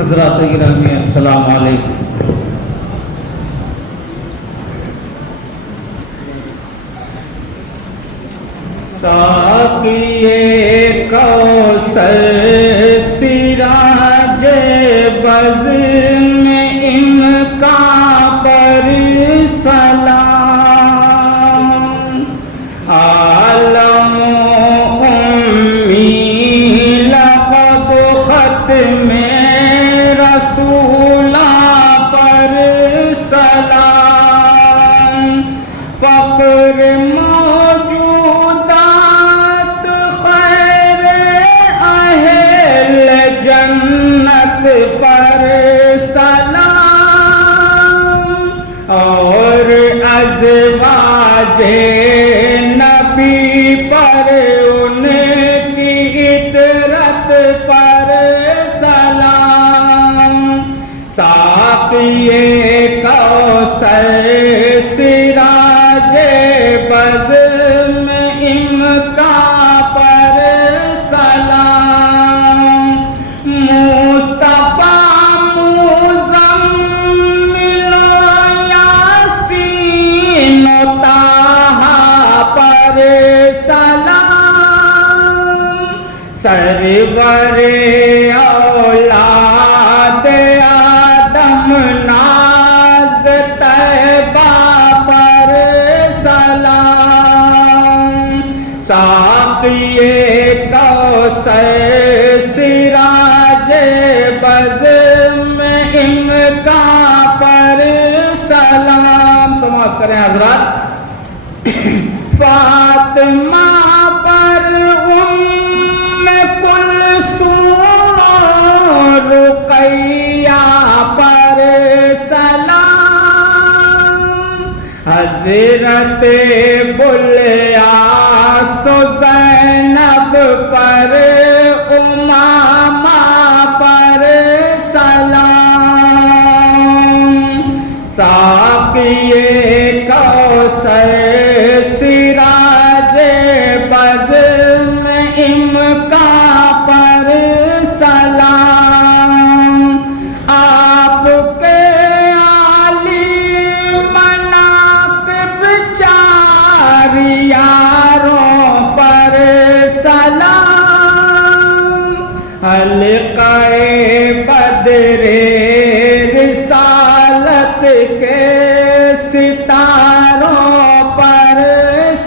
حضرات گرامی السلام علیکم۔ ساقیِ کوثر سراج بز میں امکان پر سلام، عالم و امی لقب ختم رسولہ پر سلام، فقر موجودات خیر اہل جنت پر سلام، اور ازواج نبی پر ان کی عطرت پر سلام، ساقیِ کوثر سراج بز میں امکان پر سلام، مصطفیٰ مزمل یاسین و طٰہٰ پر سلام، سرور اولاد آدم ناز طیبہ پر سلام، ساقیِ کوثر سراج بز میں امکان پر سلام۔ سماعت کریں حضرات۔ فاطمہ پر ام کلثوم رقیہ پر سلام، حضرت بالیاس و زینب پر امامہ پر سلام، ساقیِ کوثر سراج بز میں امکان پر سلام، آپ کے عالی مناقب چار یاروں پر سلام، حلقۂ بدر رسالت کے ستاروں پر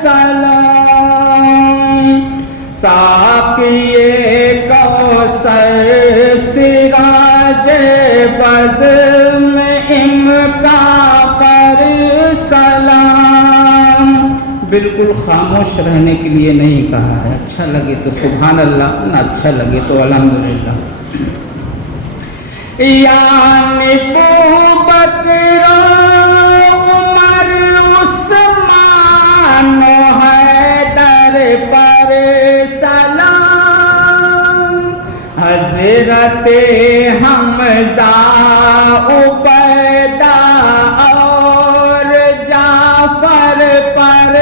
سلام، ساقیِ کوثر سراج بز میں امکان پر سلام۔ بالکل خاموش رہنے کے لیے نہیں کہا ہے، اچھا لگے تو سبحان اللہ، نہ اچھا لگے تو الحمدللہ۔ یعنی بوبکر عمر عثمان و حیدر پر سلام، حضرت حمزہ عبیدہ اور جعفر پر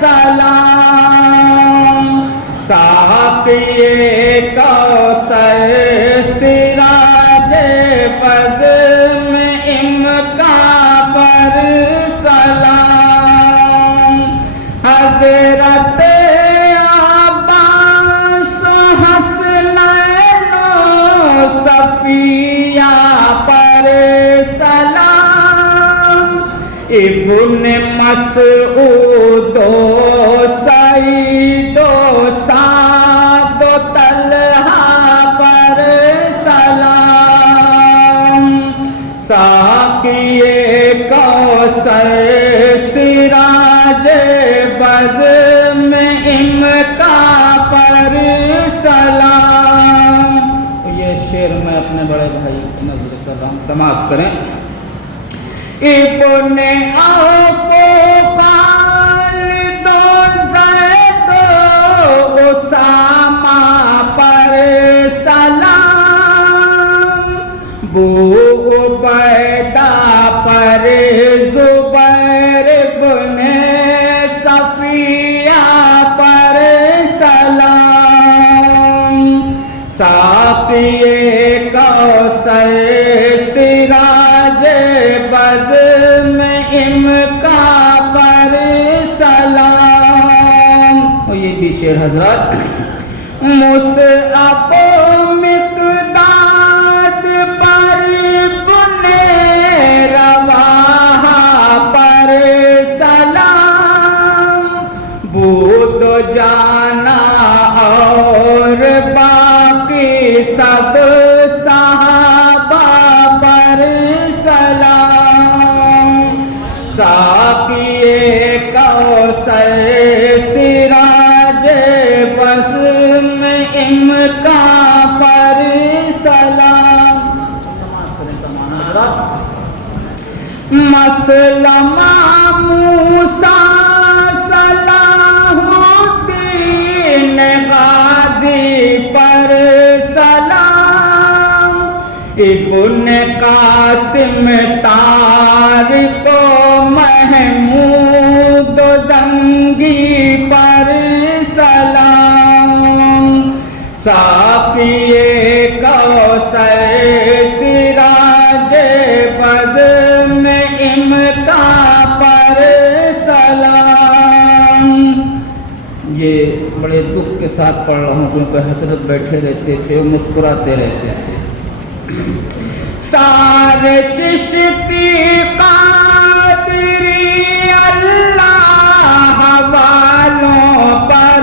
سلام، ساقیِ کوثر سراج بز میں امکان پر سلام، حضرت عباس و حسنین و صفیہ پر سلام، ابن مسعود و سعید و سعد و طلحہ پر سلام، ساقیِ کوثر سراج بز میں امکان پر سلام۔ یہ شعر میں اپنے بڑے بھائی کی نظر کر رہا ہوں، سماعت کریں۔ ابن عوف و خالد و زید و اسامہ پر سلام، بو عبیدہ پر زبیر بن صفیہ پر سلام، ساقیِ کوثر سراج بزم امکا پر سلام. اور یہ بھی شعر حضرات. مصعب مقداد پر بنے رواحہ پر سلام. بود جانا اور باقی سب صحابہ پر سلام. ساقی کوثر سراج بزم امکا پر سلام. مسلمہ موسیٰ صلاح الدین غازی پر سلام. ابن قاسم طارق و محمود و زنگی پر سلام. ساقی کوثر سراج بزم امکا پر سلام. یہ بڑے دکھ کے ساتھ پڑھ رہا ہوں کیونکہ حضرت بیٹھے رہتے تھے اور مسکراتے رہتے تھے. سارے چشتی قادری اللہ والوں پر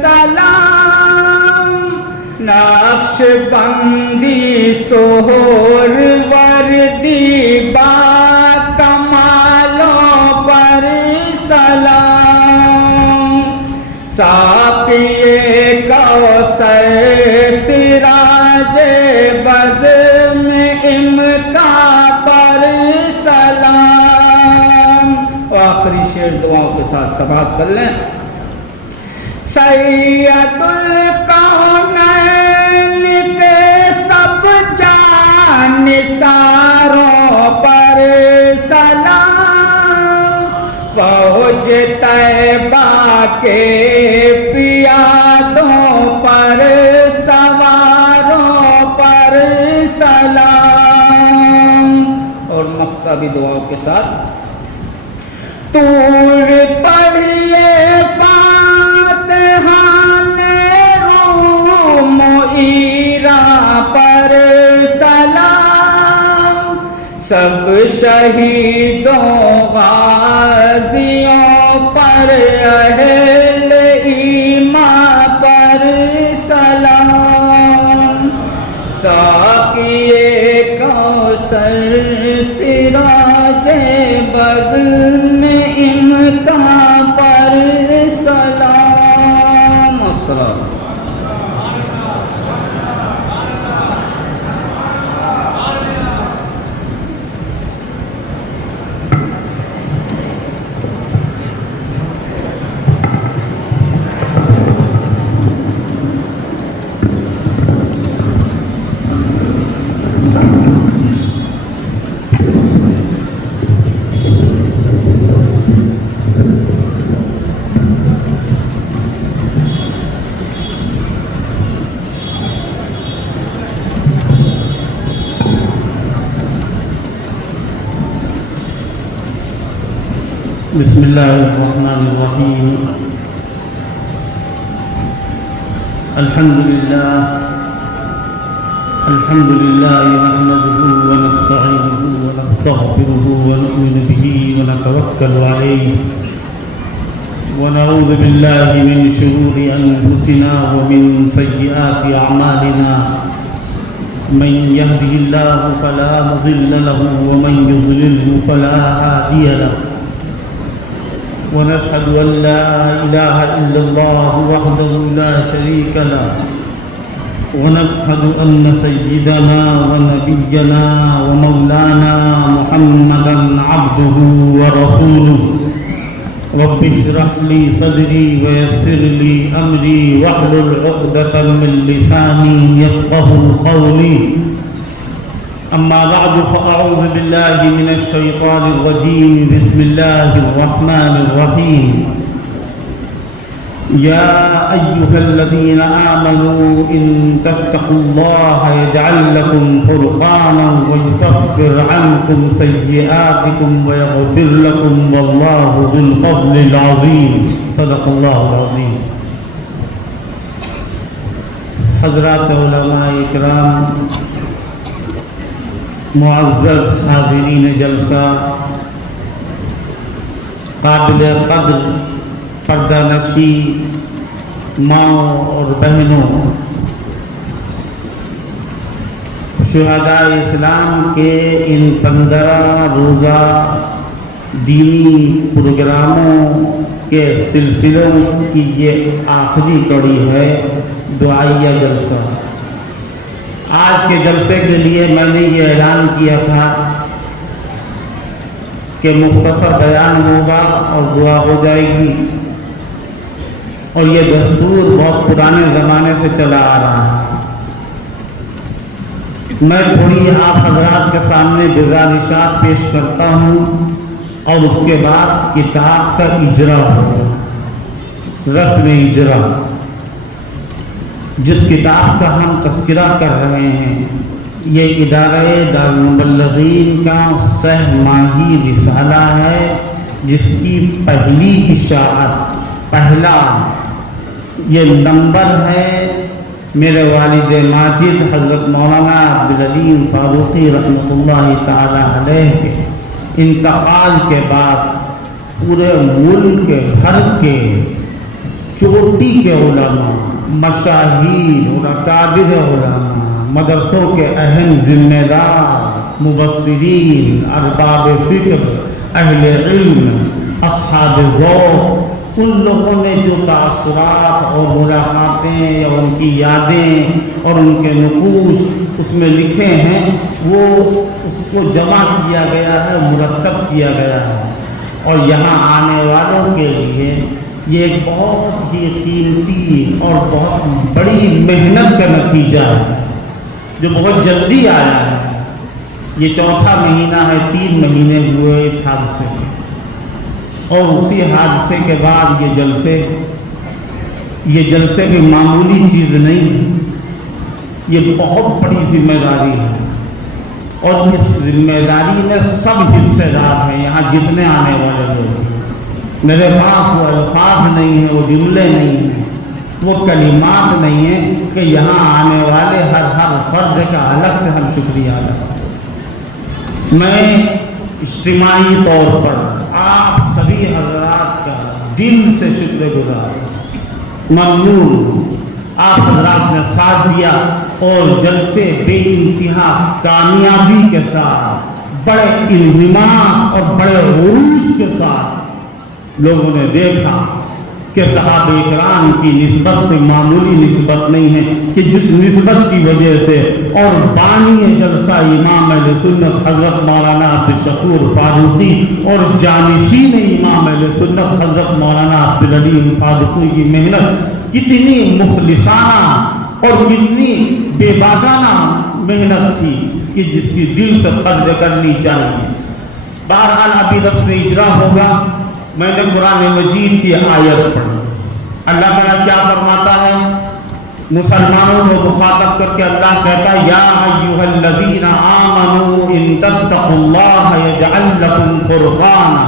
سلام. نقش بندی سہور وردی با کمالوں پر سلام. ساقی کوثر سراج بزم امکا پر سلام. آخری شعر دعاؤں کے ساتھ سماعت کر لیں. سید الکونین کے سب جانثاروں پر سلام. فوج طیبہ کے پیادوں پر سواروں پر سلام. اور مختابی دعاؤں کے ساتھ. طور پڑھیے فاتحان روم و ایران پر سلام. سب شہیدوں غازیوں پر اہل ایمان پر سلام. ساقی کوثر سراج بزم امکا پر سلام. السلام. بسم الله الرحمن الرحيم. الحمد لله نحمده ونستعينه ونستغفره ونؤمن به ونتوكل عليه ونعوذ بالله من شرور أنفسنا ومن سيئات أعمالنا. من يهده الله فلا مضل له ومن يضلله فلا هادي له. ونشهد أن لا إله إلا الله وحده لا شريك له. ونشهد أن سيدنا ونبينا ومولانا محمدا عبده ورسوله. رب اشرح لي صدري ويسر لي أمري واحلل عقدة من لساني يفقه قولي. أما بعد فأعوذ بالله من الشيطان الرجيم. بسم الله الرحمن الرحيم. يا أيها الذين آمنوا إن تتقوا الله يجعل لكم فرقانا ويكفر عنكم سيئاتكم ويغفر لكم والله ذو الفضل العظيم صدق الله العظيم. حضرات علماء اکرام، معزز حاضرین جلسہ، قابل قدر پردہ نشی ماں اور بہنوں، شہداء اسلام کے ان 15 روزہ دینی پروگراموں کے سلسلوں کی یہ آخری کڑی ہے، دعائیہ جلسہ۔ آج کے جلسے کے لیے میں نے یہ اعلان کیا تھا کہ مختصر بیان ہوگا اور دعا ہو جائے گی، اور یہ دستور بہت پرانے زمانے سے چلا آ رہا ہے۔ میں تھوڑی آپ حضرات کے سامنے گزارشات پیش کرتا ہوں اور اس کے بعد کتاب کا اجرا ہوگا، رسم اجرا۔ جس کتاب کا ہم تذکرہ کر رہے ہیں یہ ادارہ دارالمبلغین کا سہ ماہی رسالہ ہے، جس کی پہلی اشاعت، پہلا یہ نمبر ہے میرے والد ماجد حضرت مولانا عبدالعلیم فاروقی رحمۃ اللہ تعالی علیہ کے انتقال کے بعد پورے ملک بھر کے چوٹی کے علماء، مشاہیر اور اکابر علماء، مدرسوں کے اہم ذمہ دار، مبصرین، ارباب فکر، اہل علم، اصحاب ذوق، ان لوگوں نے جو تاثرات اور ملاقاتیں یا ان کی یادیں اور ان کے نقوش اس میں لکھے ہیں، وہ اس کو جمع کیا گیا ہے، مرتب کیا گیا ہے، اور یہاں آنے والوں کے لیے یہ ایک بہت ہی قیمتی اور بہت بڑی محنت کا نتیجہ ہے جو بہت جلدی آیا ہے۔ یہ چوتھا مہینہ ہے، 3 مہینے ہوئے اس حادثے میں، اور اسی حادثے کے بعد یہ جلسے بھی معمولی چیز نہیں ہے، یہ بہت بڑی ذمہ داری ہے، اور اس ذمہ داری میں سب حصے دار ہیں، یہاں جتنے آنے والے لوگ ہیں۔ میرے پاس وہ الفاظ نہیں ہیں، وہ جملے نہیں ہیں، وہ کلمات نہیں ہیں کہ یہاں آنے والے ہر فرد کا الگ سے ہم شکریہ ادا کریں۔ میں اجتماعی طور پر آپ سبھی حضرات کا دل سے شکر گزار، ممنون، آپ حضرات نے ساتھ دیا اور جلسے بے انتہا کامیابی کے ساتھ، بڑے انہمام اور بڑے عروج کے ساتھ لوگوں نے دیکھا کہ صحابہ کرام کی نسبت کوئی معمولی نسبت نہیں ہے، کہ جس نسبت کی وجہ سے اور بانی جلسہ امام اہل سنت حضرت مولانا عبدالشکور فاروقی اور جانشین امام اہل سنت حضرت مولانا عبدالعلیم فاروقی کی محنت کتنی مخلصانہ اور کتنی بے باکانہ محنت تھی کہ جس کی دل سے قدر کرنی چاہیے۔ بہرحال ابھی رسم اجرا ہوگا۔ میں نے قرآن مجید کی آیت پڑھی، اللہ تعالیٰ کیا فرماتا ہے؟ مسلمانوں کو مخاطب کر کے اللہ کہتا ہے، یا ایھا الذین آمنوا ان تتقوا اللہ یجعل لکم فرقانا،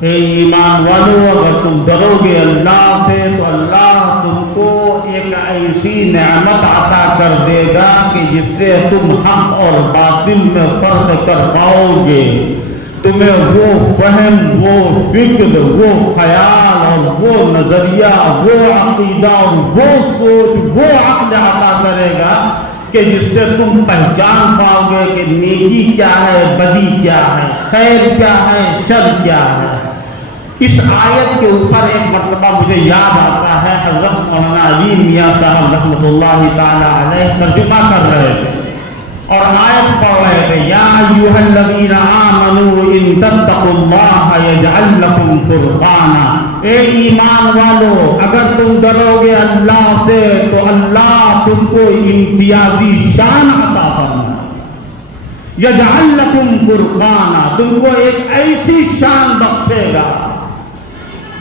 اے ایمان والو اگر تم ڈرو گے اللہ سے تو اللہ تم کو ایک ایسی نعمت عطا کر دے گا کہ جس سے تم حق اور باطل میں فرق کر پاؤ گے، تمہیں وہ فہم، وہ فکر، وہ خیال اور وہ نظریہ، وہ عقیدہ اور وہ سوچ، وہ عقل عطا کرے گا کہ جس سے تم پہچان پاؤ گے کہ نیکی کیا ہے، بدی کیا ہے، خیر کیا ہے، شر کیا ہے۔ اس آیت کے اوپر ایک مرتبہ مجھے یاد آتا ہے، حضرت مولانا علی میاں صاحب رحمۃ اللہ تعالی علیہ ترجمہ کر رہے تھے اور آیت پڑھ رہے تھے، یا ایھا الذین آمنوا ان تتقوا اللہ یجعل لکم فرقانا، اے ایمان والو اگر تم ڈرو گے اللہ سے تو اللہ تم کو امتیازی شان عطا فرمائے، یجعل لکم فرقانا، تم کو ایک ایسی شان بخشے گا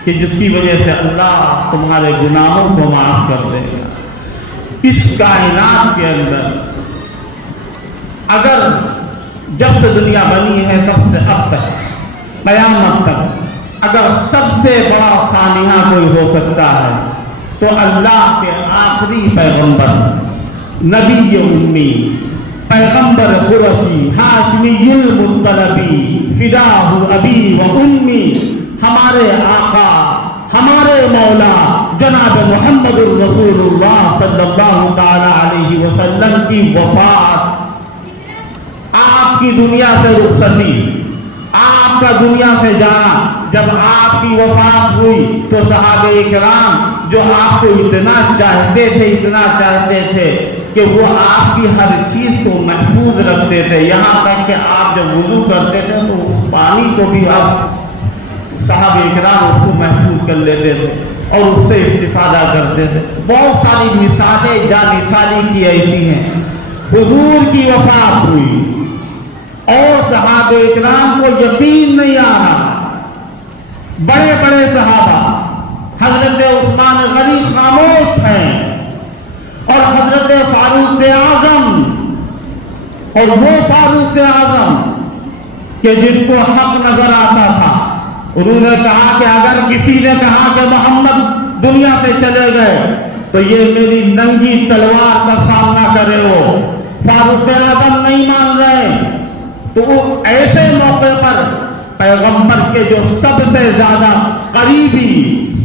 کہ جس کی وجہ سے اللہ تمہارے گناہوں کو معاف کر دے گا۔ اس کائنات کے اندر اگر جب سے دنیا بنی ہے تب سے اب تک قیامت تک اگر سب سے بڑا سانحہ کوئی ہو سکتا ہے تو اللہ کے آخری پیغمبر نبی امی پیغمبر قرشی ہاشمی المطلبی فداہ ابی و امی ہمارے آقا ہمارے مولا جناب محمد الرسول اللہ صلی اللہ تعالی علیہ وسلم کی وفات، آپ کی دنیا سے رخصتی، آپ کا دنیا سے جانا، جب آپ کی وفات ہوئی تو صحابہ اکرام جو آپ کو اتنا چاہتے تھے کہ وہ آپ کی ہر چیز کو محفوظ رکھتے تھے، یہاں تک کہ آپ جب وضو کرتے تھے تو اس پانی کو بھی آپ صحابہ اکرام اس کو محفوظ کر لیتے تھے اور اس سے استفادہ کرتے تھے۔ بہت ساری مثالیں جانثالی کی ایسی ہیں۔ حضور کی وفات ہوئی اور صحابہ اکرام کو یقین نہیں آ رہا، بڑے بڑے صحابہ، حضرت عثمان غنی خاموش ہیں اور حضرت فاروق اعظم، اور وہ فاروق اعظم کہ جن کو حق نظر آتا تھا، انہوں نے کہا کہ اگر کسی نے کہا کہ محمد دنیا سے چلے گئے تو یہ میری ننگی تلوار کا سامنا کرے ہو۔ فاروق اعظم نہیں مان رہے، تو وہ ایسے موقع پر پیغمبر کے جو سب سے زیادہ قریبی،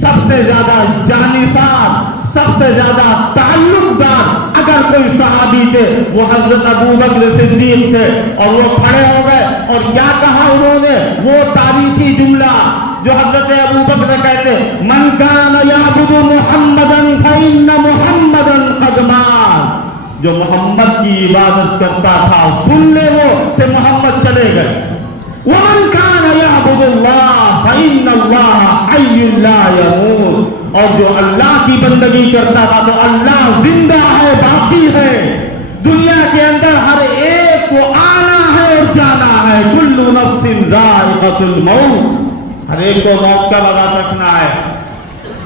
سب سے زیادہ جانثار، سب سے زیادہ تعلق دار اگر کوئی صحابی تھے وہ حضرت ابو بکر صدیق تھے، اور وہ کھڑے ہو گئے اور کیا کہا انہوں نے، وہ تاریخی جملہ جو حضرت ابو بکر کہتے من کان یعبد محمدا فإن محمدا قد مات، جو محمد کی عبادت کرتا تھا سن لے وہ کہ محمد چلے گئے، ومن کان یعبد اللہ فإن اللہ حی لا یموت، اور جو اللہ کی بندگی کرتا تھا تو اللہ زندہ ہے، باقی ہے، دنیا کے اندر ہر ایک کو آنا ہے اور جانا ہے، کل نفس ذائقۃ الموت، ہر ایک کو موت کا مزہ چکھنا ہے۔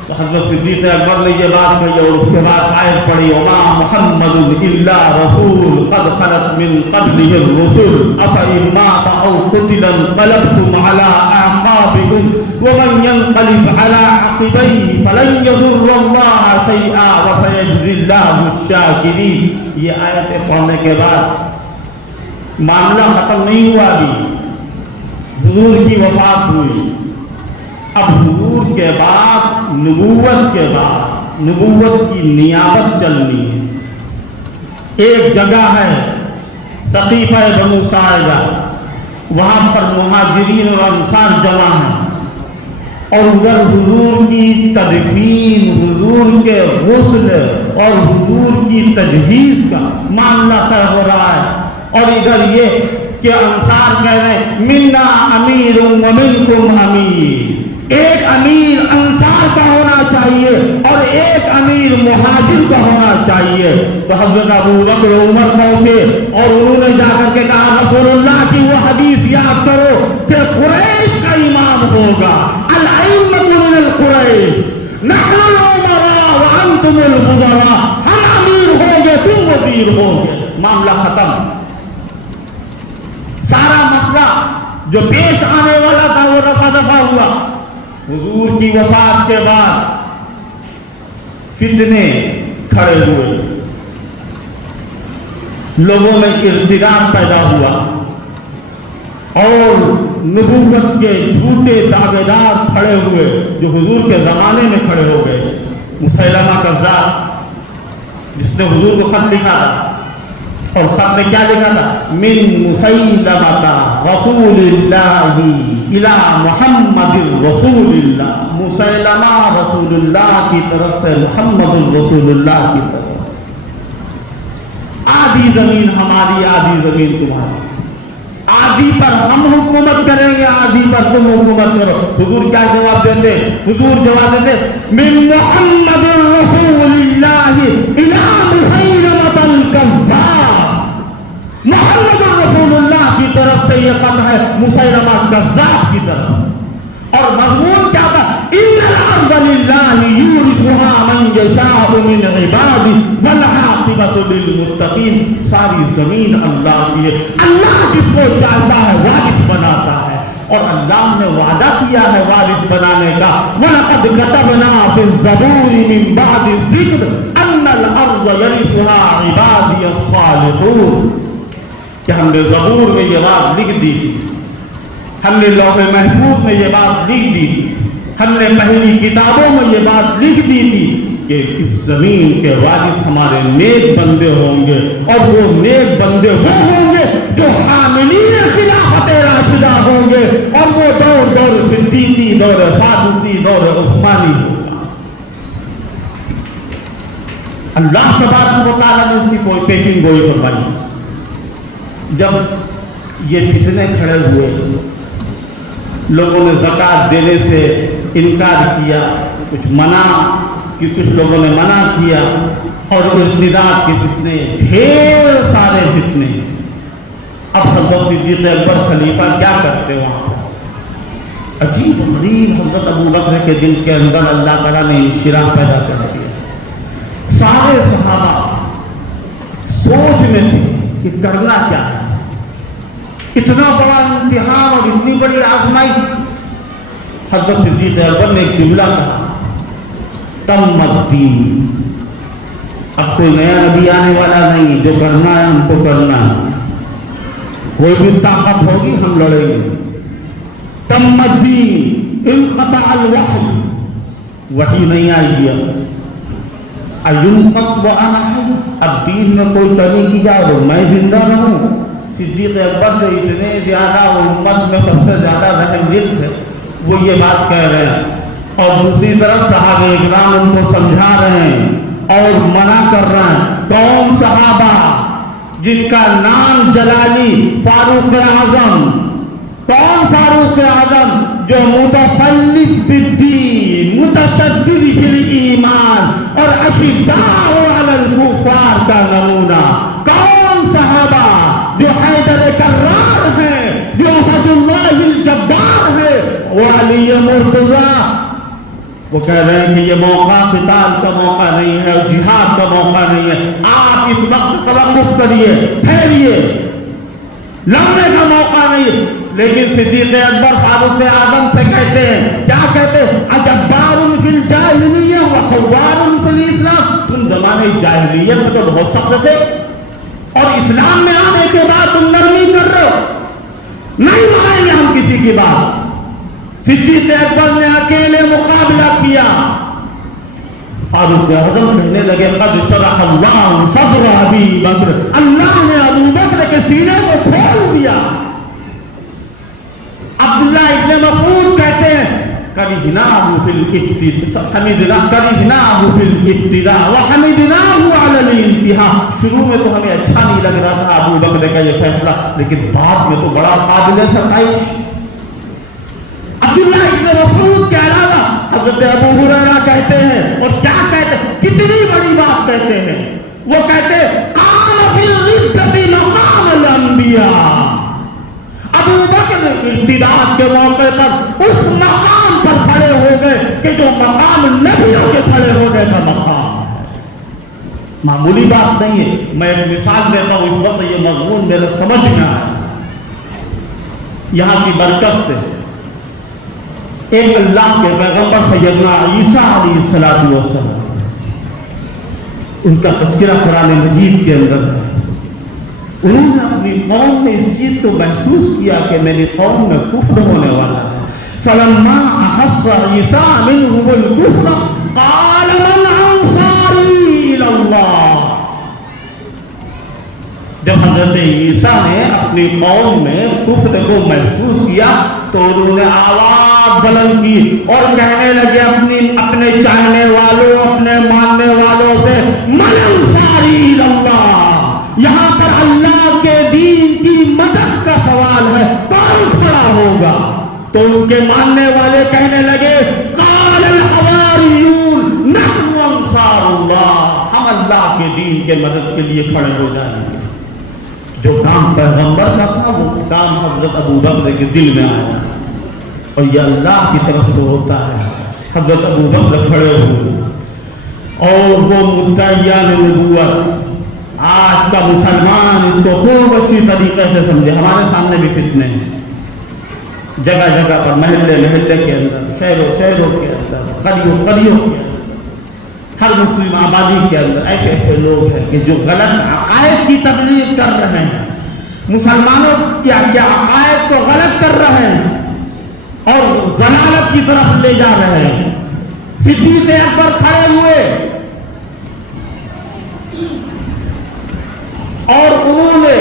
تو حضرت صدیق اکبر نے یہ بات کہی اور اس کے بعد آیت پڑھی وما محمد الا رسول قد خلت من قبله الرسل افإن مات او قتل انقلبتم على اعقابكم ومن ينقلب على عقبيه فلن يضر الله شيئا وسيجزي الله الشاكرين۔ یہ آیتیں پڑھنے کے بعد معاملہ ختم نہیں ہوا، ابھی حضور کی وفات ہوئی، اب حضور کے بعد نبوت کے بعد نبوت کی نیابت چلنی ہے۔ ایک جگہ ہے سقیفہ بنو ساعدہ، وہاں پر مہاجرین اور انصار جمع ہیں، اور ادھر حضور کی تدفین، حضور کے غسل اور حضور کی تجہیز کا معاملہ طے ہو رہا ہے، اور ادھر یہ کہ انصار کہہ رہے ہیں منا امیر ومنکم امیر، ایک امیر انصار کا ہونا چاہیے اور ایک امیر مہاجر کا ہونا چاہیے۔ تو حضرت ابو بکر عمر پہنچے اور انہوں نے جا کر کے کہا رسول اللہ کی وہ حدیث یاد کرو کہ قریش کا امام ہوگا، الائمۃ من القریش، نحن الامراء وانتم الوزراء، ہم امیر ہوں گے تم وزیر ہوں گے۔ معاملہ ختم، سارا مسئلہ جو پیش آنے والا تھا وہ رفع دفع ہوا۔ حضور کی وفات کے بعد فتنے کھڑے ہوئے، لوگوں میں ارتداد پیدا ہوا، اور نبوت کے جھوٹے دعوے دار کھڑے ہوئے جو حضور کے زمانے میں کھڑے ہو گئے۔ مسیلمہ کذاب جس نے حضور کو خط لکھا تھا، اور خط میں کیا لکھا تھا من مسیلمہ رسول اللہ الی محمد رسول اللہ، مسیلمہ رسول اللہ کی طرف سے محمد الرسول اللہ کی طرف، آدھی زمین ہماری آدھی زمین تمہاری، آدھی پر ہم حکومت کریں گے آدھی پر تم حکومت کرو۔ حضور کیا جواب دیتے؟ حضور جواب دیتے من محمد رسول اللہ الی مسیلمہ الکذاب، محمد رسول اللہ کی طرف سے یہ خط ہے مسیلمہ کذاب کی طرف، اور مضمون کیا تھا ان الارض للہ یورثها من یشاء من عباده والعاقبۃ للمتقین. ساری زمین اللہ کی ہے. اللہ جس کو چاہتا ہے وارث بناتا ہے اور اللہ نے وعدہ کیا ہے وارث بنانے کا. وَلَقَدْ كَتَبْنَا فِي الزَّبُورِ مِن بَعْدِ الذِّكْرِ أَنَّ الْأَرْضَ يَرِثُهَا عِبَادِيَ الصَّالِحُونَ. کہ ہم نے زبور میں یہ بات لکھ دی تھی, ہم نے لوح محفوظ میں یہ بات لکھ دی تھی, ہم نے پہلی کتابوں میں یہ بات لکھ دی تھی کہ اس زمین کے وارث ہمارے نیک بندے ہوں گے, اور وہ نیک بندے وہ ہوں گے جو حاملین خلافت راشدہ ہوں گے, اور وہ دور صدیقی, دور فاروقی, دور عثمانی ہوگا. اللہ تبارک و تعالیٰ نے اس کی کوئی پیشین گوئی فرمائی. جب یہ فتنے کھڑے ہوئے, لوگوں نے زکوٰۃ دینے سے انکار کیا, کچھ لوگوں نے منع کیا, اور ارتداد کے فتنے, ڈھیر سارے فتنے. اب حضرت صدیق اکبر خلیفہ کیا کرتے وہاں پر؟ عجیب و غریب حضرت ابو بکر کے دل کے اندر اللہ تعالیٰ نے انشراح پیدا کر دیا. سارے صحابہ سوچ میں تھے کہ کرنا کیا ہے. اتنا بڑا امتحان اور اتنی بڑی آزمائش. حضرت صدیق اکبر نے ایک جملہ کہا, تم الدین. اب کوئی نیا نبی آنے والا نہیں, جو کرنا ہے ہم کو کرنا ہے, کوئی بھی طاقت ہوگی ہم لڑیں گے. تم الدین انقطع الوحی, وحی نہیں آئی گی. ایونقص وانا حی, اب دین میں کوئی کمی کی جائے اور میں زندہ رہوں. صدیق اکبر جو اتنے زیادہ امت میں سب سے زیادہ رحم دل تھے, وہ یہ بات کہہ رہے ہیں, اور دوسری طرف صحابہ اکرام ان کو سمجھا رہے ہیں اور منع کر رہے ہیں. کون صحابہ جن کا نام جلالی فاروق اعظم, کون فاروق اعظم جو متصلف فی الدین, متشدد فی الایمان اور اشداء علی الکفار کا نمونہ. کون صحابہ جو حیدر کرار ہیں, جو اسد اللہ الجبار ہے, وہ علی مرتضیٰ. وہ کہہ رہے ہیں کہ یہ موقع قتال کا موقع نہیں ہے اور جہاد کا موقع نہیں ہے. آپ اس وقت توقف کریے, ٹھہریے, لڑنے کا موقع نہیں. لیکن صدیق اکبر فاروق اعظم سے کہتے ہیں, کیا کہتے ہیں؟ اجبار فی الجاہلیہ و خوار فی الاسلام. تم زمانے جاہلیت میں تو بہت سخت تھے, اور اسلام میں آنے کے بعد تم نرمی کر رہے ہو. نہیں مانیں گے ہم کسی کی بات. صدیق اکبر نے اکیلے مقابلہ کیا. فاروق اعظم کہنے لگے, قد شرح اللہ صدر ابی بکر, اللہ نے ابو بکر کے سینے کو کھول دیا. عبداللہ ابن مسعود کہتے ہیں, کرہناہ فی الابتداء وحمدناہ علی الانتہاء. شروع میں تو ہمیں اچھا نہیں لگ رہا تھا ابو بکر کا یہ فیصلہ, لیکن بعد میں تو بڑا قابل ستائش. عبداللہ ابن مسعود کے علاوہ حضرت ابو ہریرہ کہتے ہیں, اور کیا کہتے ہیں, کتنی بڑی بات کہتے ہیں. وہ کہتے ہیں, قام فی الردۃ مقام الانبیاء. ابو بکر ارتداد کے موقع پر اس مقام پر کھڑے ہو گئے کہ جو مقام نبیوں کے کھڑے ہونے کا مقام ہے. معمولی بات نہیں ہے. میں ایک مثال دیتا ہوں, اس وقت یہ مضمون میرے سمجھ میں آیا. یہاں کی برکت سے ایک اللہ کے پیغمبر سیدنا عیسیٰ علیہ السلام, ان کا تذکرہ قرآن مجید کے اندر ہے. انہوں نے اپنی قوم میں اس چیز کو محسوس کیا کہ میری قوم میں کفر ہونے والا ہے. فلما احس عیسیٰ منہم الکفر قال من انصاری الی اللہ. جب حضرت عیسیٰ نے اپنی قوم میں کفر کو محسوس کیا تو انہوں نے آواز بلند کی اور کہنے لگے اپنے چاہنے والوں, اپنے ماننے والوں سے, من انصاری الی اللہ. یہاں پر اللہ کے دین کی مدد کا سوال ہے, کون کھڑا ہوگا؟ تو ان کے ماننے والے کہنے لگے, قال الحواریون نحن انصار اللہ, ہم اللہ کے دین کے مدد کے لیے کھڑے ہو جائیں گے. جو کام پیغمبر کا تھا وہ کام حضرت ابو بکر کے دل میں آیا, اور یہ اللہ کی طرف سے ہوتا ہے. حضرت ابو بکر کھڑے ہوئے اور وہ مدعیان نبوت، آج کا مسلمان اس کو خوب اچھی طریقے سے سمجھے، ہمارے سامنے بھی فتنے ہیں جگہ جگہ پر، محلے محلے کے اندر، شہروں شہروں کے اندر، قریوں قریوں کے اندر، ہر مسلم آبادی کے اندر ایسے ایسے لوگ ہیں کہ جو غلط عقائد کی تبلیغ کر رہے ہیں، مسلمانوں کے عقائد کو غلط کر رہے ہیں اور ضلالت کی طرف لے جا رہے ہیں۔ صدیق اکبر کھڑے ہوئے اور انہوں نے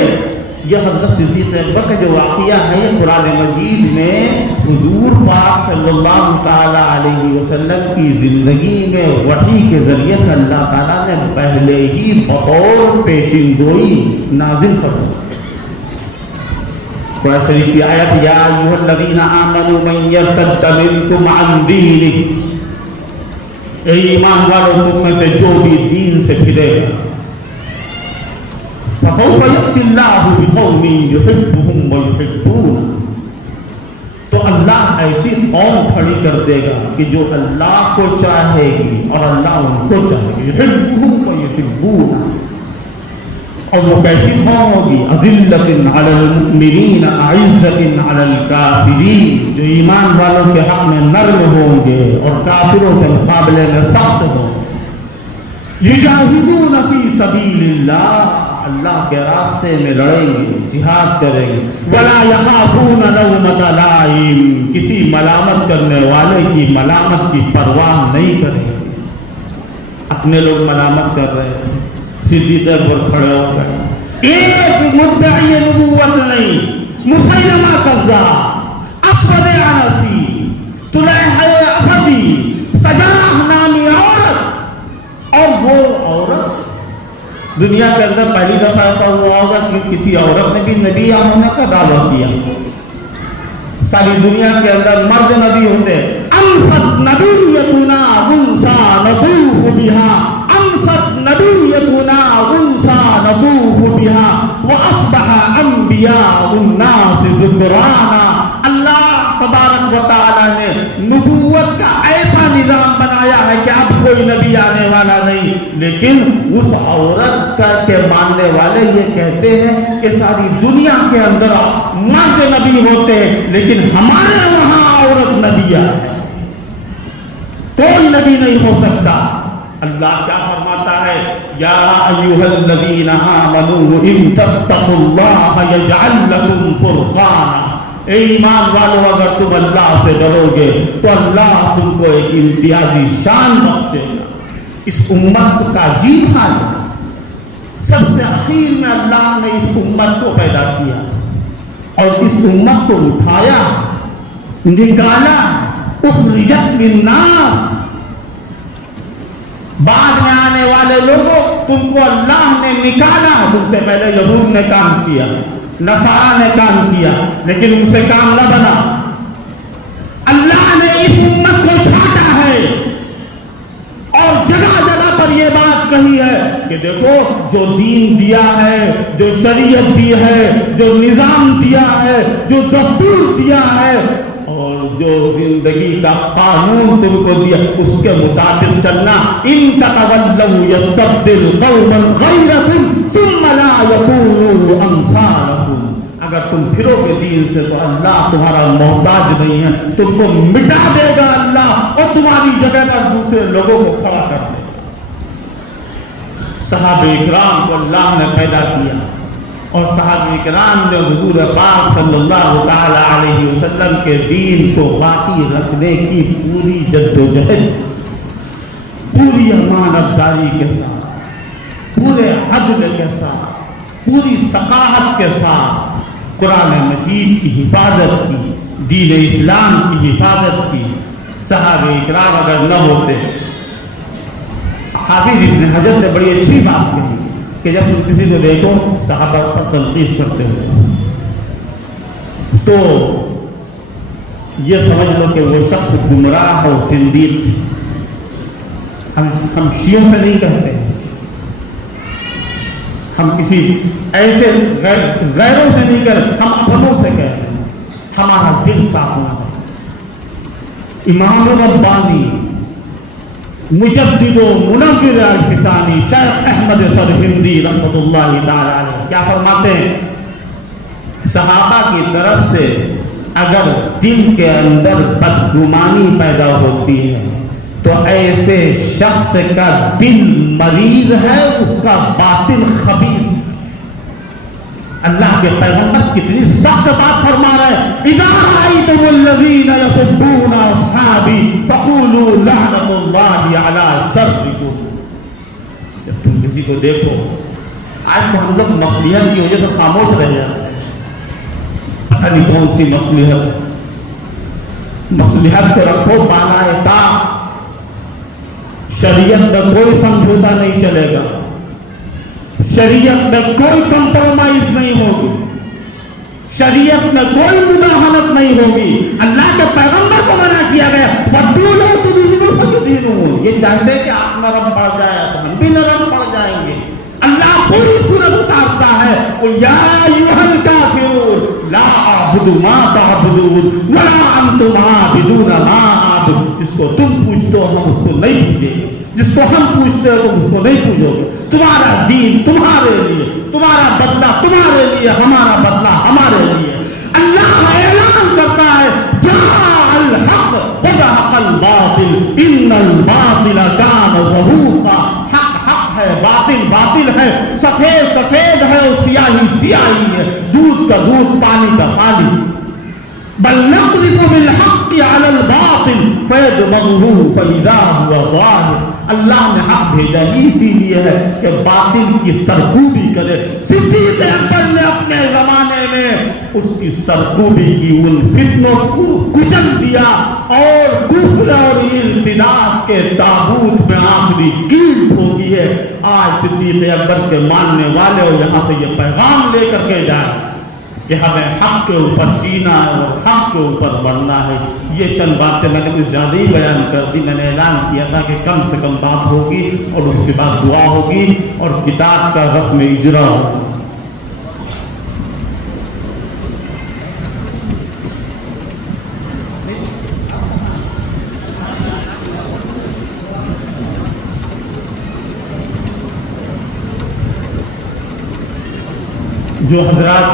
یہ حضرت صدیق اکبر کا جو واقعہ ہے یہ قرآن مجید میں حضور پاک صلی اللہ تعالیٰ علیہ وسلم کی زندگی میں وحی کے ذریعے سے اللہ تعالیٰ نے پہلے ہی بطور پیشین گوئی نازل فرمائی۔ قرآن شریف کی آیت یا ایھا الذین آمنوا من یرتد منکم عن دینہ، اے ایمان والو تم میں سے جو بھی دین سے پھرے فسوف یأتی اللہ بقوم یحبهم ویحبونہ، تو اللہ ایسی قوم کھڑی کر دے گا کہ جو اللہ کو چاہے گی اور اللہ ان کو چاہے گی، یحبهم ویحبونہ، اور وہ کیسی قوم ہوگی؟ اذلۃ علی المؤمنین اعزۃ علی الکافرین، جو ایمان والوں کے حق میں نرم ہوں گے اور کافروں کے مقابلے میں سخت ہوں گے۔ یجاہدون فی سبیل اللہ، اللہ کے راستے میں لڑیں گے، جہاد کریں گے۔ ولا یخافون لومۃ لائم، کسی ملامت کرنے والے کی ملامت کی پرواہ نہیں کریں گے۔ اپنے لوگ ملامت کر رہے ہیں، صدیق اکبر کھڑے ہو گئے، ایک مدعی نبوت نہیں، مسیلمہ کذاب، اسود عنسی، طلحہ اسدی، سجاح نامی عورت، اور وہ عورت دنیا کے اندر پہلی دفعہ ایسا ہوا ہوگا کہ کسی عورت نے بھی نبی ہونے کا دعویٰ کیا۔ ساری دنیا کے اندر مرد نبی ہوتے، انست نبیتنا انسا نطوف بہا، انست نبیتنا انسا نطوف بہا واصبح انبیاء الناس ذکرانا۔ اللہ تبارک و تعالیٰ نے نبوت کا ایسا نظام بنایا ہے کہ اب کوئی نبی آنے والا نہیں، لیکن اس عورت کا کے ماننے والے یہ کہتے ہیں کہ ساری دنیا کے اندر مرد نبی ہوتے ہیں لیکن ہمارے وہاں عورت نبی ہے، کوئی نبی نہیں ہو سکتا۔ اللہ کیا فرماتا ہے؟ یا ایھا الذین آمنوا ان تتقوا اللہ یجعل لکم فرقانا، اے ایمان والو اگر تم اللہ سے ڈرو گے تو اللہ تم کو ایک امتیازی شان بخشے گا۔ اس امت کا عجیب حال ہے، سب سے اخیر میں اللہ نے اس امت کو پیدا کیا اور اس امت کو اٹھایا، نکالا، اخرجت للناس۔ بعد میں آنے والے لوگوں تم کو اللہ نے نکالا، تم سے پہلے یہود نے کام کیا، نصارہ نے کام کیا، لیکن ان سے کام نہ بنا۔ اللہ نے اس امت کو چھانٹا ہے اور جگہ جگہ پر یہ بات کہی ہے کہ دیکھو جو دین دیا ہے، جو شریعت دی ہے، جو نظام دیا ہے، جو دستور دیا ہے اور جو زندگی کا قانون تم کو دیا اس کے مطابق چلنا۔ ان تتولوا یستبدل قوما غیرکم ثم لا یکونوا امثالکم، اگر تم پھرو گے دین سے تو اللہ تمہارا محتاج نہیں ہے، تم کو مٹا دے گا اللہ اور تمہاری جگہ پر دوسرے لوگوں کو کھڑا کر دے گا۔ صحابہ اکرام کو اللہ نے پیدا کیا اور صحابہ اکرام نے حضور پاک صلی اللہ تعالی علیہ وسلم کے دین کو باقی رکھنے کی پوری جدوجہد، پوری امانت داری کے ساتھ، پورے عدل کے ساتھ، پوری ثقافت کے ساتھ قرآن مجید کی حفاظت کی، دین اسلام کی حفاظت کی۔ صحابہ اکرام اگر نہ ہوتے، حافظ ابن حجر نے بڑی اچھی بات کہی کہ جب تم کسی کو دیکھو صحابہ پر تنقید کرتے ہوئے تو یہ سمجھ لو کہ وہ شخص گمراہ اور زندیق ہے۔ ہم شیعوں سے نہیں کہتے، ہم کسی ایسے غیروں سے نہیں کہہ رہے، ہم اپنوں سے کہہ رہے ہیں۔ ہمارا دل صاف ہونا ہے۔ امام ربانی مجدد و منور الفسانی شیخ احمد سرہندی رحمۃ اللہ تعالی علیہ کیا فرماتے ہیں؟ صحابہ کی طرف سے اگر دل کے اندر بدگمانی پیدا ہوتی ہے تو ایسے شخص کا دل مریض ہے، اس کا باطن خبیث ہے۔ اللہ کے پیغمبر کتنی سخت بات فرما رہے ہیں، اذا رأیتم الذین یسبون اصحابی فقولوا لعنۃ اللہ علی شرکم۔ جب تم کسی کو دیکھو، آج تو ہم لوگ مصلحت کی وجہ سے خاموش رہ جاتے ہیں، پتہ نہیں کون سی مصلحت ہے۔ مصلحت کو رکھو بالائے طاق، شریعت میں کوئی سمجھوتا نہیں چلے گا، شریعت میں کوئی کمپرومائز نہیں ہوگی، شریعت میں کوئی مداہنت نہیں ہوگی۔ اللہ کے پیغمبر کو منع کیا گیا وَدُّوا لَوْ تُدْهِنُوا فَيُدْهِنُونَ، یہ چاہتے ہیں کہ آپ نرم پڑ جائے تو ہم بھی نرم پڑ جائیں گے۔ اللہ پوری صورت اتارتا ہے قُلْ يَا أَيُّهَا الْكَافِرُونَ لَا أَعْبُدُ مَا تَعْبُدُونَ وَلَا أَنْتُمْ عَابِدُونَ مَا أَعْبُدُ، جس کو تم پوچھتے ہو ہم اس کو نہیں پوجیں گے، جس کو ہم پوچھتے ہو تم اس کو نہیں پوجو گے۔ تمہارا دین تمہارے لیے، تمہارا بدلہ تمہارے لیے، ہمارا بدلہ ہمارے لیے۔ اللہ اعلان کرتا ہے جاء الحق وزهق الباطل ان الباطل كان زهوقا، حق حق ہے، باطل باطل ہے، سفید سفید ہے اور سیاہی سیاہی ہے، دودھ کا دودھ پانی کا پانی۔ بل نقذف بالحق على الباطل فيدمغه فإذا هو ظاهر، اللہ نے حق بھیجا ہی اسی لیے ہے کہ باطل کی سرکوبی کرے۔ صدیق اکبر نے اپنے زمانے میں اس کی سرکوبی کی، ان فتنوں کو کچل دیا اور کفر اور ارتداد کے تابوت میں آخری کیل ٹھوکی ہے۔ آج صدیق اکبر کے ماننے والے اور یہاں سے یہ پیغام لے کر کے جائیں کہ ہمیں حق کے اوپر جینا ہے اور حق کے اوپر بڑھنا ہے۔ یہ چند باتیں میں نے کچھ زیادہ ہی بیان کر دی، میں نے اعلان کیا تھا کہ کم سے کم بات ہوگی اور اس کے بعد دعا ہوگی اور کتاب کا رسم اجرا ہوگا۔ جو حضرات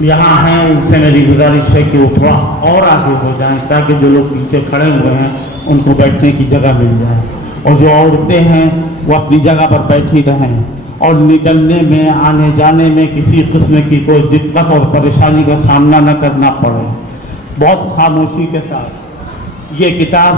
یہاں ہیں ان سے میری گزارش ہے کہ وہ تھوڑا اور آگے ہو جائیں تاکہ جو لوگ پیچھے کھڑے ہوئے ہیں ان کو بیٹھنے کی جگہ مل جائے، اور جو عورتیں ہیں وہ اپنی جگہ پر بیٹھی رہیں اور نکلنے میں آنے جانے میں کسی قسم کی کوئی دقت اور پریشانی کا سامنا نہ کرنا پڑے۔ بہت خاموشی کے ساتھ یہ کتاب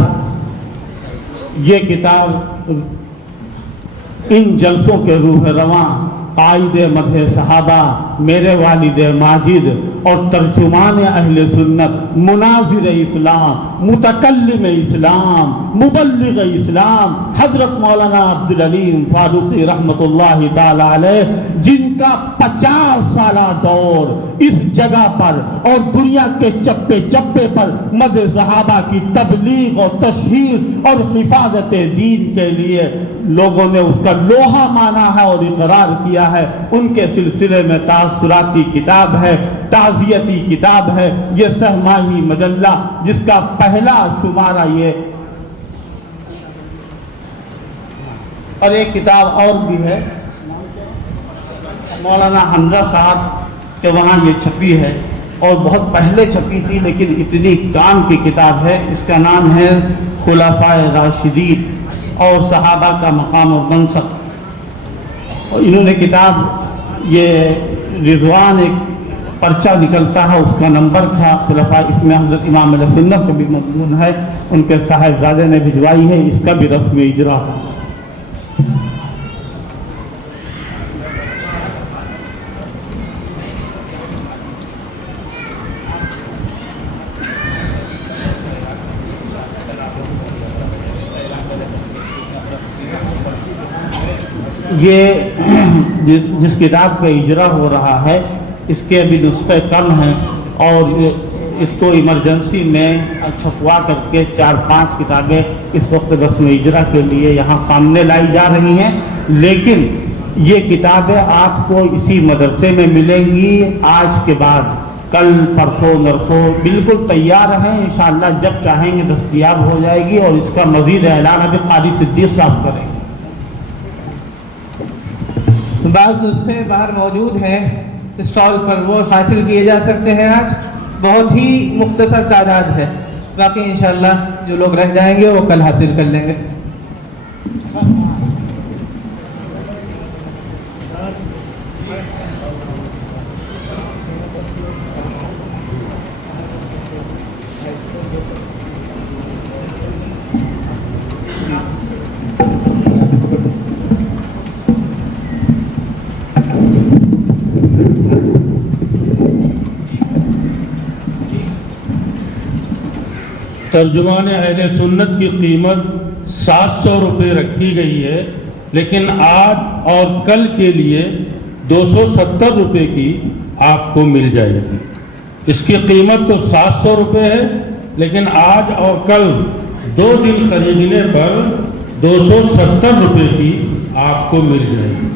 ان جلسوں کے روح رواں قائد مدح صحابہ، میرے والد ماجد اور ترجمان اہل سنت، مناظر اسلام، متکلم اسلام، مبلغ اسلام حضرت مولانا عبدالعلیم فاروقی رحمۃ اللہ تعالی علیہ، جن کا 50 سالہ دور اس جگہ پر اور دنیا کے چپے چپے پر مدح صحابہ کی تبلیغ اور تشہیر اور حفاظت دین کے لیے لوگوں نے اس کا لوہا مانا ہے اور اقرار کیا ہے، ان کے سلسلے میں تاثراتی کتاب ہے، تعزیتی کتاب ہے یہ سہ ماہی مجلہ، جس کا پہلا شمارہ یہ، اور ایک کتاب اور بھی ہے مولانا حمزہ صاحب کے وہاں یہ چھپی ہے اور بہت پہلے چھپی تھی لیکن اتنی کام کی کتاب ہے، اس کا نام ہے خلفائے راشدین اور صحابہ کا مقام و منصب۔ اور انہوں نے کتاب یہ رضوان ایک پرچہ نکلتا ہے، اس کا نمبر تھا خلفاء، اس میں حضرت امام علیہ سنت کا بھی مضمون ہے، ان کے صاحبزادے نے بھجوائی ہے، اس کا بھی رسم اجرا ہے۔ یہ جس کتاب کا اجرا ہو رہا ہے اس کے ابھی نسخے کم ہیں اور اس کو ایمرجنسی میں چھپوا کر کے 4-5 کتابیں اس وقت رسم اجرا کے لیے یہاں سامنے لائی جا رہی ہیں، لیکن یہ کتابیں آپ کو اسی مدرسے میں ملیں گی آج کے بعد، کل پرسوں نرسوں بالکل تیار ہیں، انشاءاللہ جب چاہیں گے دستیاب ہو جائے گی، اور اس کا مزید اعلان ابھی قاری صدیق صاحب کریں گے۔ بعض نسخے باہر موجود ہیں اسٹال پر، وہ حاصل کیے جا سکتے ہیں۔ آج بہت ہی مختصر تعداد ہے، باقی انشاءاللہ جو لوگ رہ جائیں گے وہ کل حاصل کر لیں گے۔ ترجمان اہل سنت کی قیمت 700 روپے رکھی گئی ہے، لیکن آج اور کل کے لیے 270 روپے کی آپ کو مل جائے گی۔ اس کی قیمت تو 700 روپے ہے، لیکن آج اور کل 2 دن خریدنے پر 270 روپے کی آپ کو مل جائے گی۔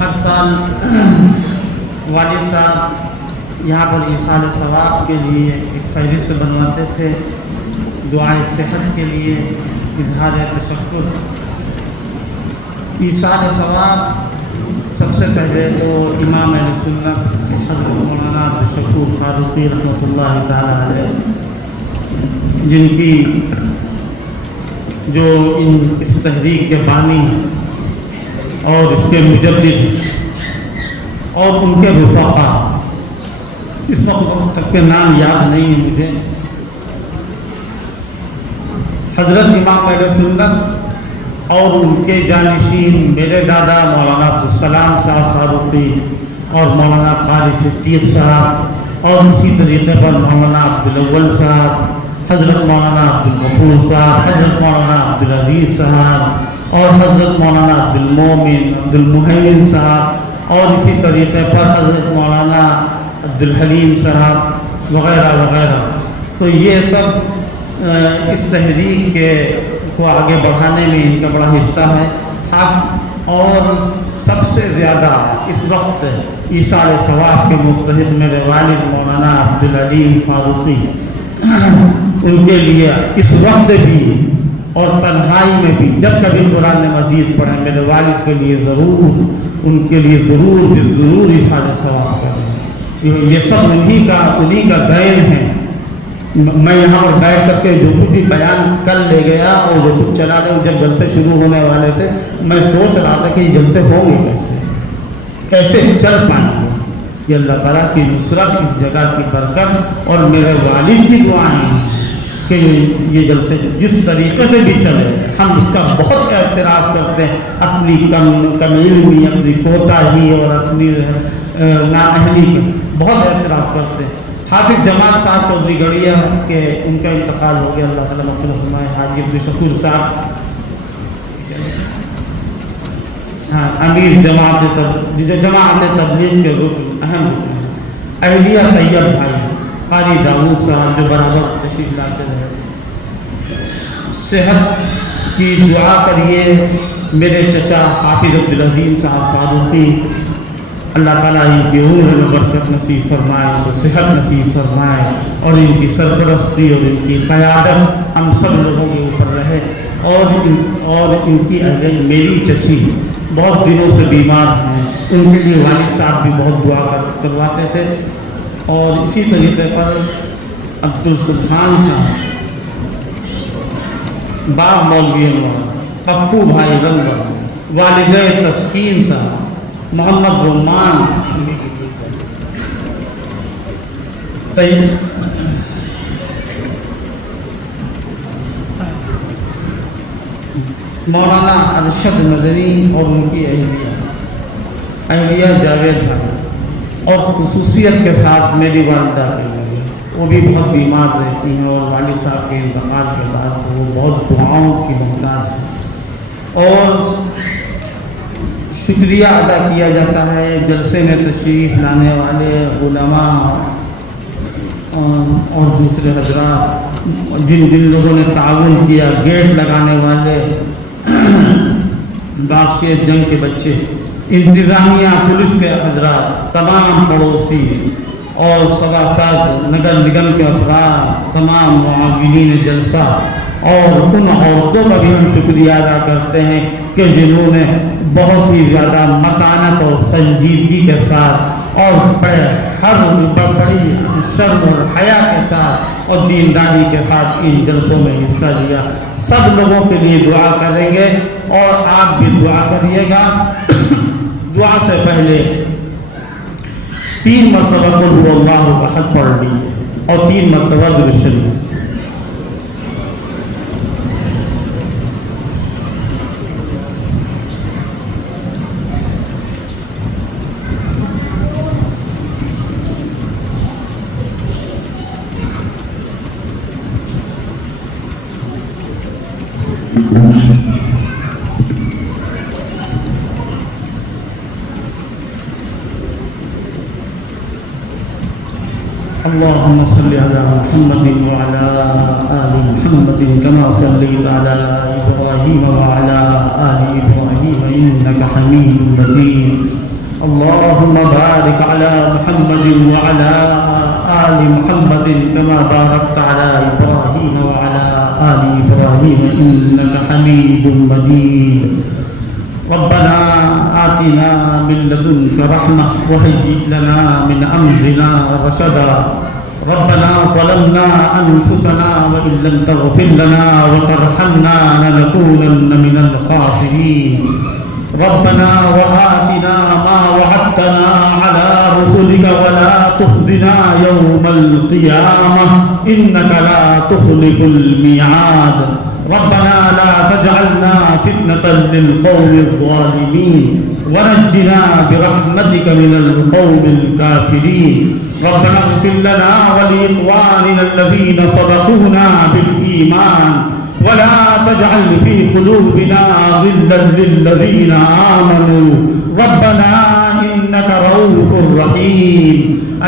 ہر سال والد صاحب یہاں پر ایصال ثواب کے لیے ایک فہرست بنواتے تھے، دعائیں صحت کے لیے، اظہار تشکر۔ ایصال ثواب سب سے پہلے تو امام اہل سنت حضرت مولانا عبدالشکور فاروقی رحمۃ اللہ تعالیٰ علیہ، جن کی جو اس تحریک کے بانی اور اس کے مجدد اور ان کے رفقا، اس وقت سب کے نام یاد نہیں ہے مجھے، حضرت امام اہل سنت اور ان کے جانشین میرے دادا مولانا عبدالسلام صاحب فاروقی اور مولانا قاری صدیق صاحب، اور اسی طریقے پر مولانا عبدالاول صاحب، حضرت مولانا عبدالغفور صاحب، حضرت مولانا عبدالعزیز صاحب، اور حضرت مولانا عبدالمومن عبدالمہیمن صاحب، اور اسی طریقے پر حضرت مولانا عبدالحلیم صاحب وغیرہ وغیرہ۔ تو یہ سب اس تحریک کے کو آگے بڑھانے میں ان کا بڑا حصہ ہے۔ اور سب سے زیادہ اس وقت ایصال ثواب کے مستحق میرے والد مولانا عبدالعلیم فاروقی، ان کے لیے اس وقت بھی اور تنہائی میں بھی جب کبھی قرآن مجید پڑھیں، میرے والد کے لیے ضرور، ان کے لیے ضرور ایصال ثواب کریں۔ یہ سب انہی کا دین ہے۔ میں یہاں پر بیٹھ کر کے جو کچھ بھی بیان کل لے گیا اور جو کچھ چلا رہے جب جلسے شروع ہونے والے تھے، میں سوچ رہا تھا کہ یہ جلسے ہوں گے کیسے چل پائیں گے۔ یہ اللہ تعالیٰ کی نصرت، اس جگہ کی برکت اور میرے والد کی دعائیں ہیں کہ یہ جلسے جس طریقے سے بھی چلے، ہم اس کا بہت اعتراف کرتے ہیں، اپنی کم علمی، اپنی کوتاہی اور اپنی نااہلی کا بہت اعتراف کرتے ہیں۔ حافظ جمال صاحب چودھری گڑھیا کے ان کا انتقال ہو گیا، اللہ تعالیٰ مغفرت فرمائے۔ حاجی عبدالشکور صاحب امیر جماعت تبلیغ کے رکن اہم رکن ہیں۔ اہلیہ طیب بھائی قاری داؤد صاحب جو برابر تشریف لاتے رہے، صحت کی دعا کریے۔ میرے چچا حافظ عبدالعظیم صاحب فاروقی، اللہ تعالیٰ ان کی عمر میں برکت نصیب فرمائے، ان کو صحت نصیب فرمائے، اور ان کی سرپرستی اور ان کی قیادت ہم سب لوگوں کے اوپر رہے۔ اور ان کی اہل میری چچی بہت دنوں سے بیمار ہیں، ان کے لیے والد صاحب بھی بہت دعا کرواتے تھے۔ اور اسی طریقے پر عبدالسبحان صاحب، باب مولوی انور، پپو بھائی رنگ، والد تسکین صاحب، محمد رومان، مولانا ارشد مدنی اور ان کی اہلیہ جاوید بھائی، اور خصوصیت کے ساتھ میری والدہ کے لیے وہ بھی بہت بیمار رہتی ہیں اور والد صاحب کے انتقال کے بعد تو وہ بہت دعاؤں کی محتاج ہے، اور شکریہ ادا کیا جاتا ہے جلسے میں تشریف لانے والے علماء اور دوسرے حضرات، جن لوگوں نے تعاون کیا، گیٹ لگانے والے، باغشیت جنگ کے بچے، انتظامیہ، پولیس کے حضرات، تمام پڑوسی اور سباسات نگر نگم کے افراد، تمام معاونین جلسہ، اور ان عورتوں کا بھی ہم شکریہ ادا کرتے ہیں کہ جنہوں نے بہت ہی زیادہ متانت اور سنجیدگی کے ساتھ اور بڑی شرم اور حیا کے ساتھ اور دینداری کے ساتھ ان جلسوں میں حصہ لیا۔ سب لوگوں کے لیے دعا کریں گے اور آپ بھی دعا کریے گا۔ دعا سے پہلے 3 مرتبہ قل هو اللہ احد پڑھ لیجیے اور 3 مرتبہ درود شریف۔ اللهم صل على محمد وعلى آل محمد كما صليت على إبراهيم وعلى آل إبراهيم إنك حميد مجيد اللهم بارك على محمد وعلى آل محمد كما باركت على إبراهيم وعلى آل إبراهيم إنك حميد مجيد ربنا آتنا من لدنك رحمة وهيئ لنا من أمرنا رشدا ربنا ظلمنا أنفسنا وإن لم تغفر لنا وترحمنا لنكونن من الخاسرين ربنا وآتنا ما وعدتنا على رسلك ولا تخزنا يوم القيامة إنك لا تخلف الميعاد ربنا لا تجعلنا فتنة للقوم الظالمين ونجنا برحمتك من القوم الكافرين ربنا اغفر لنا ولإخواننا الذين سبقونا بالإيمان ولا تجعل في قلوبنا غلا للذين آمنوا ربنا إنك رؤوف رحيم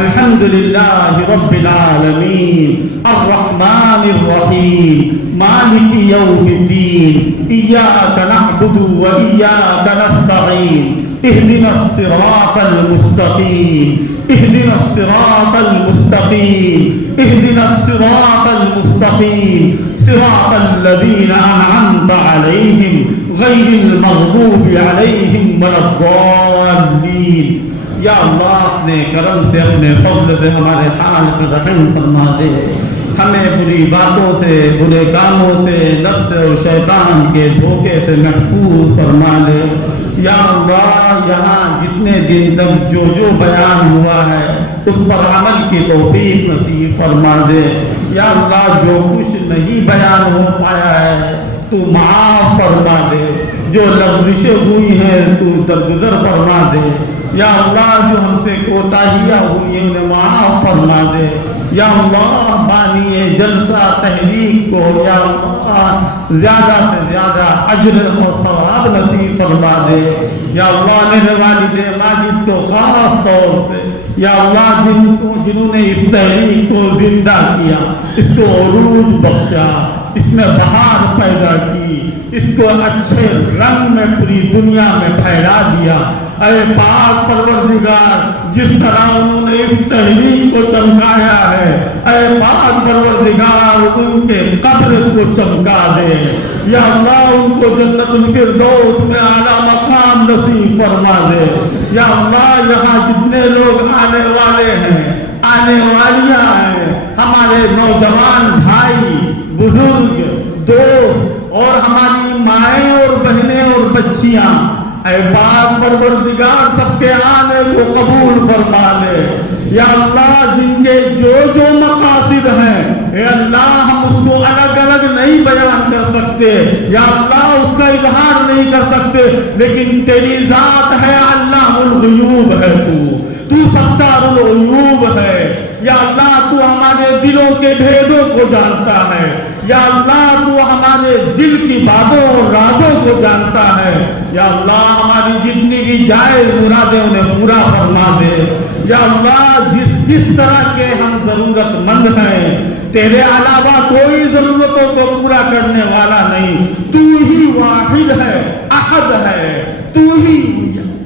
الحمد لله رب العالمين الرحمن الرحيم مالك يوم الدين إياك نعبد وإياك نستعين اهدنا الصراط المستقيم اهدنا الصراط المستقيم اهدنا الصراط المستقيم صراط الذين أنعمت عليهم غير المغضوب عليهم ولا الضالين یا اللہ اپنے کرم سے اپنے فضل سے ہمارے حال پر رحم فرما دے، ہمیں بری باتوں سے، برے کاموں سے، نفس اور شیطان کے دھوکے سے محفوظ فرما دے۔ یا اللہ یہاں جتنے دن تک جو بیان ہوا ہے اس پر عمل کی توفیق نصیب فرما دے۔ یا اللہ جو کچھ نہیں بیان ہو پایا ہے تو معاف فرما دے، جو لغزشیں ہوئی ہیں تو درگزر فرما دے۔ یا اللہ جو ہم سے کوتاہیاں ہوئی ہیں انہیں معاف فرما دے۔ یا اللہ بانی جلسہ تحریک کو یا اللہ زیادہ سے زیادہ اجر اور ثواب نصیب فرما دے۔ یا اللہ میرے والد ماجد کو خاص طور سے یا اللہ جنہوں نے اس تحریک کو زندہ کیا، اس کو عروج بخشا، اس میں بہار پیدا کی، اس کو اچھے رنگ میں پوری دنیا میں پھیلا دیا۔ اے پاک پروردگار جس طرح انہوں نے اس تحریک کو چمکایا ہے، اے پاک پروردگار ان کے قبر کو چمکا دے۔ یا اللہ ان کو جنت الفردوس میں اعلیٰ مقام نصیب فرما دے۔ یا اللہ یہاں جتنے لوگ آنے والے ہیں، آنے والیاں ہیں، ہمارے نوجوان بھائی، بزرگ، دوست اور ہماری مائیں اور بہنیں اور بچیاں، اے پاک پروردگار سب کے آنے کو قبول فرما لے۔ یا اللہ جن کے جو مقاصد ہیں اے اللہ ہم اس کو الگ الگ نہیں بیان کر سکتے، یا اللہ اس کا اظہار نہیں کر سکتے، لیکن تیری ذات ہے علام الغیوب ہے، تو ستار العیوب ہے۔ یا اللہ تو تو ہمارے دلوں کے بھیدوں کو جانتا ہے، یا اللہ تو ہمارے دل کی باتوں اور رازوں کو جانتا ہے، یا اللہ ہماری جتنی بھی جائز مرادیں انہیں پورا فرما دے، یا اللہ جس طرح کے ہم ضرورت مند ہیں، تیرے علاوہ کوئی ضرورتوں کو پورا کرنے والا نہیں، تو ہی واحد ہے، احد ہے، تو ہی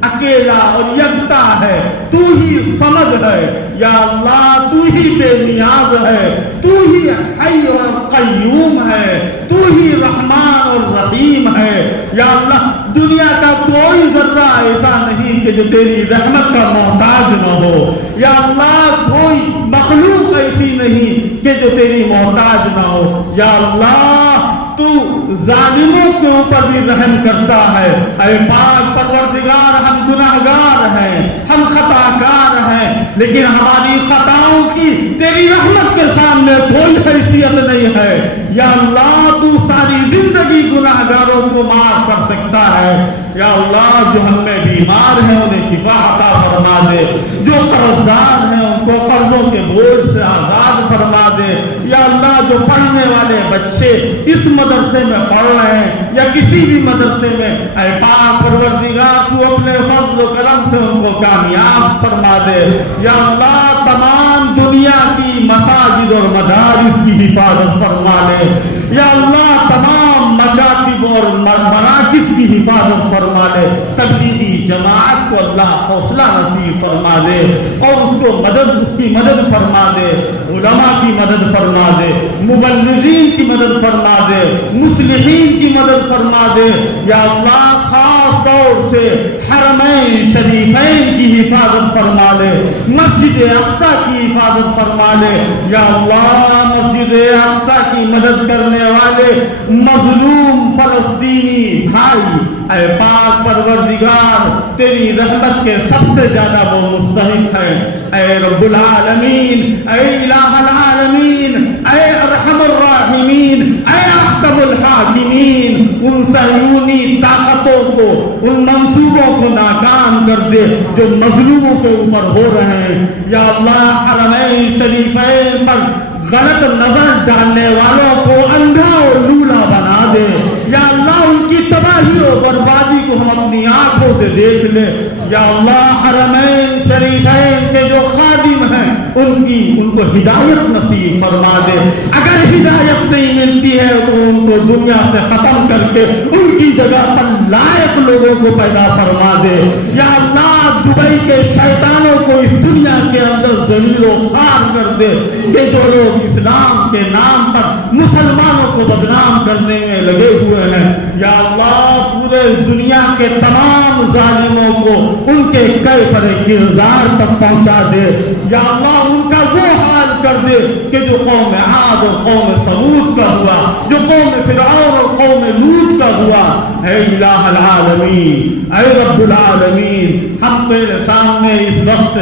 اکیلا اور یکتا ہے، تو ہی صمد ہے، یا اللہ تو ہی بے نیاز ہے، تو ہی حی اور قیوم ہے، تو ہی رحمان اور رحیم ہے، یا اللہ دنیا کا کوئی ذرہ ایسا نہیں کہ جو تیری رحمت کا محتاج نہ ہو، یا اللہ کوئی مخلوق ایسی نہیں کہ جو تیری محتاج نہ ہو، یا اللہ تو ظالموں کے اوپر بھی رحم کرتا ہے، اے پاک پروردگار ہم گناہگار ہیں، ہم خطاکار ہیں، لیکن ہماری خطاؤں کی تیری رحمت کے سامنے کوئی حیثیت نہیں ہے، یا اللہ تو ساری زندگی گناہگاروں کو معاف کر سکتا ہے، یا اللہ جو ہم میں بیمار ہیں انہیں شفا عطا فرما دے، جو قرضدار ہیں ان کو قرضوں کے بوجھ سے آزاد فرما دے، یا اللہ جو پڑھنے والے بچے اس مدرسے میں پڑھ رہے ہیں یا کسی بھی مدرسے میں، اے پاک پروردگار تو اپنے فضل و کرم سے ان کو کامیاب فرما دے، یا اللہ تمام دنیا کی مساجد اور مدارس کی حفاظت فرما لے، یا اللہ تمام مکاتب اور مراکز کی حفاظت فرما لے، تبلیغی جماعت کو اللہ حوصلہ نصیب فرما دے اور اس کی مدد فرما دے، علماء کی مدد فرما دے، مبلغین کی مدد فرما دے، مصلحین کی مدد فرما دے، یا اللہ خاص طور سے حرمین شریفین کی حفاظت فرما لے، مسجد اقصی کی حفاظت فرما لے، یا اللہ مسجد اقصی کی مدد کرنے والے مظلوم فلسطینی بھائی، اے پاک پروردگار تیری رحمت کے سب سے زیادہ وہ مستحق ہے، اے رب العالمین، اے الہ العالمین، اے ارحم الراحمین، اے احکم الحاکمین، ان صہیونی طاقتوں کو، ان منصوبوں کو ناکام کر دے جو مظلوموں کے اوپر ہو رہے ہیں، یا اللہ حرمین شریفین پر غلط نظر ڈالنے والوں کو اندھا اور لولا بنا دے، یا اللہ ان کی تباہی اور بربادی کو ہم اپنی آنکھوں سے دیکھ لیں، یا اللہ حرمین شریفین کے جو خادم ہیں ان کو ہدایت نصیب فرما دے، اگر ہدایت نہیں ملتی ہے تو ان کو دنیا سے ختم کر کے ان کی جگہ پر لائق لوگوں کو پیدا فرما دے، یا اللہ دبئی کے شیطانوں کو اس دنیا کے اندر ذلیل و خوار کر دے کہ جو لوگ اسلام کے نام پر مسلمانوں کو بدنام کرنے میں لگے ہوئے ہیں، یا اللہ پورے دنیا کے تمام ظالموں کو ان کے کیفر کردار تک پہنچا دے، یا اللہ ان کا وہ حال کر دے کہ جو قوم عاد اور قوم ثمود کا ہوا، جو قوم فرعون اور قوم لوط کا ہوا، اے الہ العالمین، اے رب العالمین، ہم تیرے سامنے اس وقت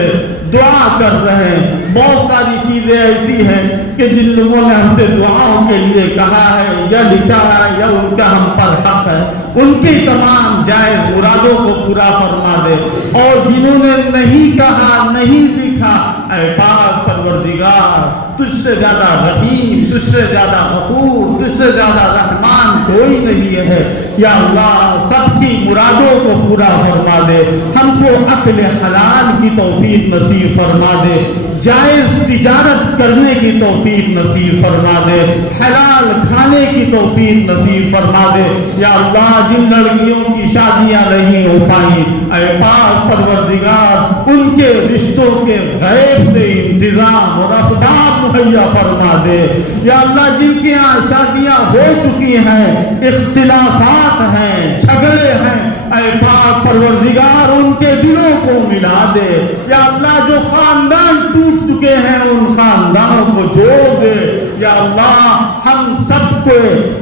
دعا کر رہے ہیں، بہت ساری چیزیں ایسی ہیں کہ جن لوگوں نے ہم سے دعاؤں کے لیے کہا ہے یا لکھا ہے یا ان کا ہم پر حق ہے، ان کی تمام جائز مرادوں کو پورا فرما دے، اور جنہوں نے نہیں کہا نہیں لکھا، اے پاک پروردگار تجھ سے زیادہ رحیم، تجھ سے زیادہ غفور، تجھ سے زیادہ رحمان کوئی نہیں ہے، یا اللہ سب کی مرادوں کو پورا فرما دے، ہم کو عقل حلال کی توفیق نصیب فرما دے، جائز تجارت کرنے کی توفیق نصیب فرما دے، حلال کھانے کی توفیق نصیب فرما دے، یا اللہ جن لڑکیوں کی شادیاں نہیں ہو پائیں، اے پاک پروردگار ان کے رشتوں کے غیب سے انتظام اور اسباب مہیا فرما دے، یا اللہ جن کے یہاں شادیاں ہو چکی ہیں، اختلافات ہیں، جھگڑے ہیں، اے پاک پروردگار ان کے دلوں کو ملا دے، یا اللہ جو خاندان ٹوٹ چکے ہیں ان خاندانوں کو جوڑ دے، یا اللہ ہم سب کو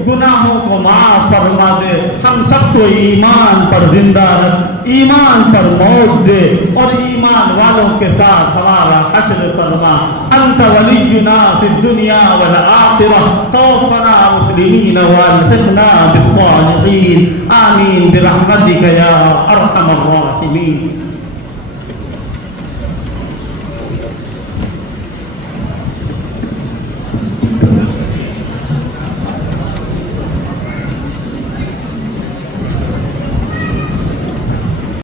گناہوں کو معاف فرما دے، ہم سب کو ایمان پر زندہ رکھ، ایمان پر موت دے، اور ایمان والوں کے ساتھ ہمارا حشر فرما، انت ولینا فی الدنیا والآخرہ، توفنا مسلمین والحقنا بالصالحین، آمین برحمتک یا ارحم الراحمین۔